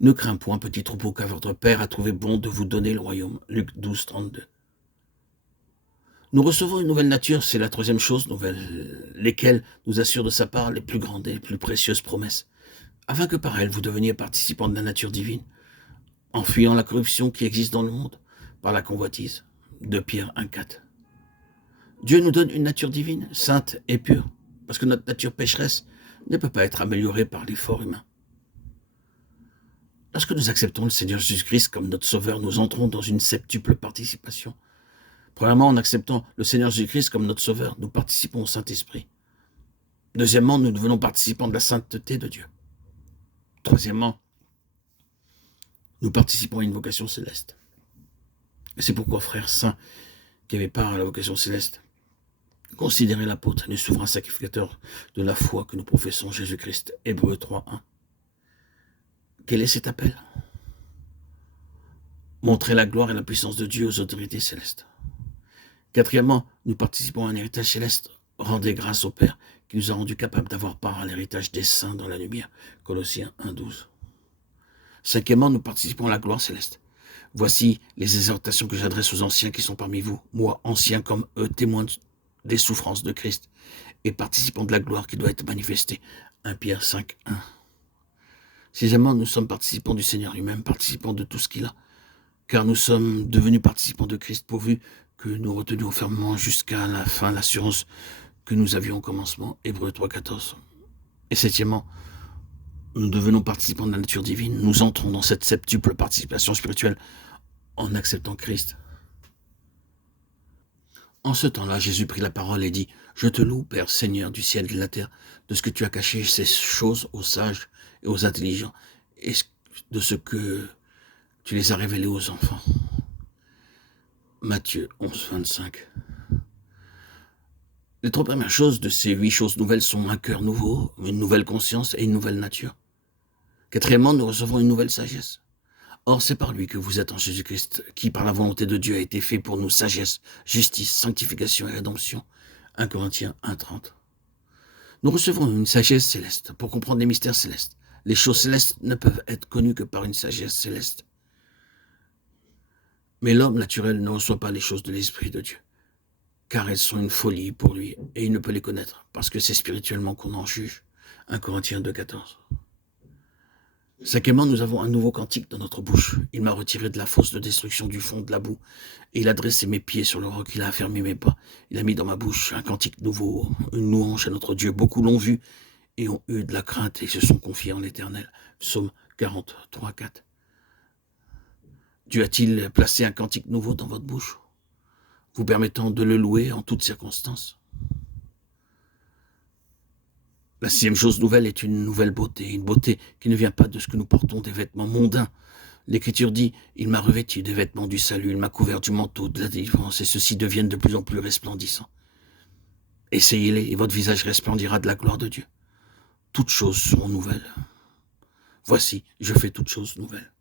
Ne crains point, petit troupeau, car votre Père a trouvé bon de vous donner le royaume. Luc 12, 32. Nous recevons une nouvelle nature, c'est la troisième chose nouvelle, lesquelles nous assurent de sa part les plus grandes et les plus précieuses promesses, afin que par elles vous deveniez participants de la nature divine, en fuyant la corruption qui existe dans le monde, par la convoitise. 2 Pierre 1,4. Dieu nous donne une nature divine, sainte et pure, parce que notre nature pécheresse ne peut pas être améliorée par l'effort humain. Lorsque nous acceptons le Seigneur Jésus-Christ comme notre Sauveur, nous entrons dans une septuple participation. Premièrement, en acceptant le Seigneur Jésus-Christ comme notre Sauveur, nous participons au Saint-Esprit. Deuxièmement, nous devenons participants de la sainteté de Dieu. Troisièmement, nous participons à une vocation céleste. Et c'est pourquoi, frères saints, qui avaient part à la vocation céleste, considérez l'apôtre et le souverain sacrificateur de la foi que nous professons, Jésus-Christ. Hébreux 3:1. Quel est cet appel? Montrer la gloire et la puissance de Dieu aux autorités célestes. Quatrièmement, nous participons à un héritage céleste. Rendez grâce au Père qui nous a rendus capables d'avoir part à l'héritage des saints dans la lumière. Colossiens 1:12. Cinquièmement, nous participons à la gloire céleste. Voici les exhortations que j'adresse aux anciens qui sont parmi vous, moi, anciens comme eux, témoins des souffrances de Christ et participants de la gloire qui doit être manifestée. 1 Pierre 5:1. Sixièmement, nous sommes participants du Seigneur lui-même, participants de tout ce qu'il a, car nous sommes devenus participants de Christ pourvu que nous retenions fermement jusqu'à la fin l'assurance que nous avions au commencement. Hébreux 3:14. Et septièmement, nous devenons participants de la nature divine. Nous entrons dans cette septuple participation spirituelle en acceptant Christ. En ce temps-là, Jésus prit la parole et dit : « Je te loue, Père, Seigneur du ciel et de la terre, de ce que tu as caché ces choses aux sages et aux intelligents, et de ce que tu les as révélées aux enfants. » Matthieu 11:25. Les 3 premières choses de ces 8 choses nouvelles sont un cœur nouveau, une nouvelle conscience et une nouvelle nature. Quatrièmement, nous recevons une nouvelle sagesse. Or, c'est par lui que vous êtes en Jésus-Christ, qui, par la volonté de Dieu, a été fait pour nous sagesse, justice, sanctification et rédemption. 1 Corinthiens 1:30. Nous recevons une sagesse céleste pour comprendre les mystères célestes. Les choses célestes ne peuvent être connues que par une sagesse céleste. Mais l'homme naturel ne reçoit pas les choses de l'Esprit de Dieu, car elles sont une folie pour lui, et il ne peut les connaître, parce que c'est spirituellement qu'on en juge. 1 Corinthiens 2:14. Cinquièmement, nous avons un nouveau cantique dans notre bouche. Il m'a retiré de la fosse de destruction du fond de la boue, et il a dressé mes pieds sur le roc, il a affermi mes pas. Il a mis dans ma bouche un cantique nouveau, une louange à notre Dieu. Beaucoup l'ont vu et ont eu de la crainte et se sont confiés en l'Éternel. Psaume 43:4. Dieu a-t-il placé un cantique nouveau dans votre bouche, vous permettant de le louer en toutes circonstances? La 6e chose nouvelle est une nouvelle beauté, une beauté qui ne vient pas de ce que nous portons, des vêtements mondains. L'Écriture dit : « Il m'a revêtu des vêtements du salut, il m'a couvert du manteau de la délivrance, et ceux-ci deviennent de plus en plus resplendissants. Essayez-les, et votre visage resplendira de la gloire de Dieu. Toutes choses sont nouvelles. Voici, je fais toutes choses nouvelles. »